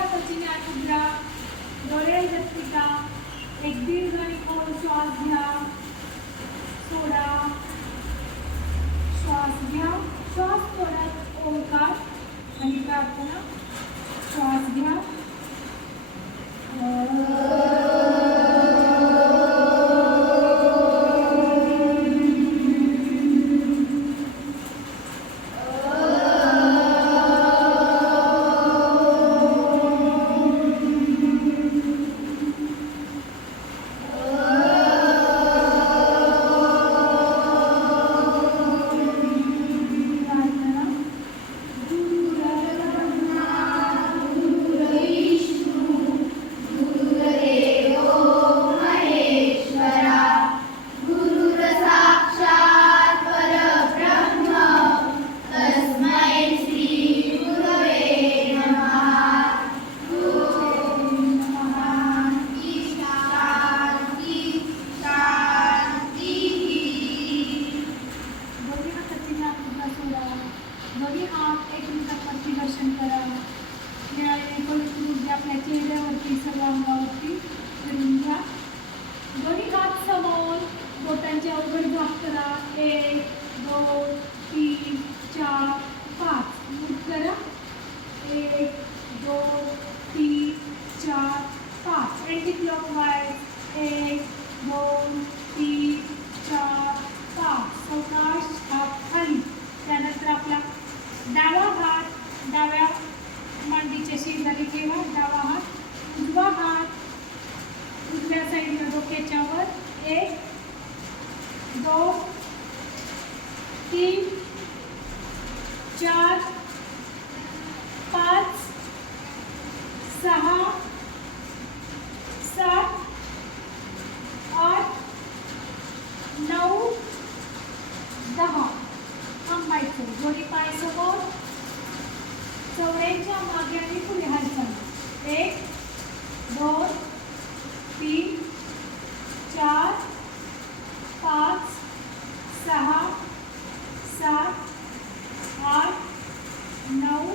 हाताची न्यास उघडा, डोळे झटका, एक दीर्घ आणि खोल श्वास घ्या, सोडा, श्वास घ्या, श्वास सोडत ओंकार आणि प्रार्थना. श्वास घ्या, दोन्ही हात एकमेकांवरती दर्शन करा. मिळालेले पवित्र ऊर्जा आपल्या चेहऱ्यावरती सर्व अंगावरती फिरून घ्या. दोन्ही हात समोर, बोटांचे अवघड झाप करा. 1 2 3 4 5 मूठ करा. 1 2 3 4 5 अँटी क्लॉकवाईज. 1 2 3 4 5 सावकाश हात खाली. त्यानंतर आपला डावा हात डाव्या मांडीच्या शेजारी ठेवा. डावा हात, उजवा हात उजव्या साईडला डोक्याच्या वर. 1 2 3 4 5 6 7 8 9 10. थांबायचं. दोन्ही पाय समोर, चवड्यांच्या मागे आणि पुढे हालचाल. 1 2 3 4 5 6 7 8 9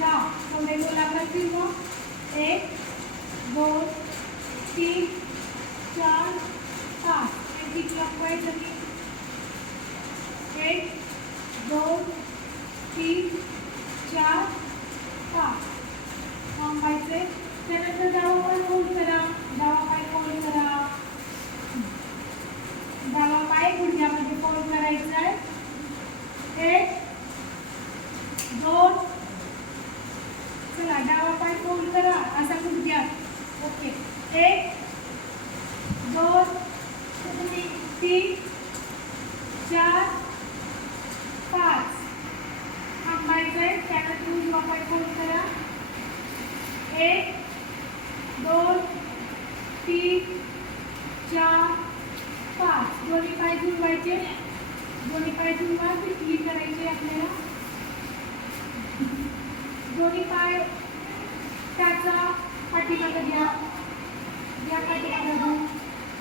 10. चवडे गोलाकार फिरवा. 1 2 3 4 5 अँटी क्लॉकवाईज. 1 2 3 4 5. थांबायचे. त्यानंतर डावा पाय फोल्ड करा. डावा पाय फोल्ड करा. डावा पाय गुडघ्यामध्ये फोल्ड करायचा आहे. 1 2 चला डावा पाय फोल्ड करा असा गुडघ्यात. ओके. 1 2 3 4 5. थांबायचंय. त्यानंतर उजवा पाय फोल्ड करा. 1 2 3 4 5. दोन्ही पाय जुळवायचे. दोन्ही पाय जुळवा. तिथली करायची आपल्याला. दोन्ही पाय त्याचा पाठीमागे घ्या. या पाठीमागे घेऊन.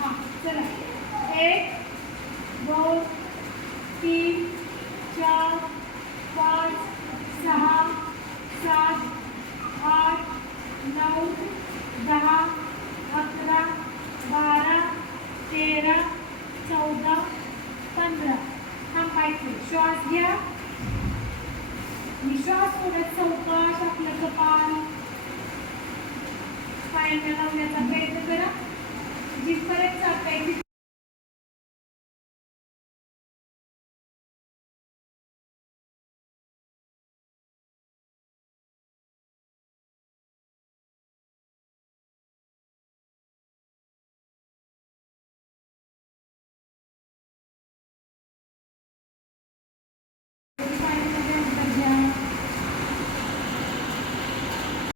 हां चला. 1 2 3 4 5 6 7 8 9 10 11 12 13 14 15. थांबायचे. श्वास घ्या. श्वास सोडत सावकाश आपलं कपाल पायांना लावण्याचा प्रयत्न करा. जिथपर्यंत जाता येईल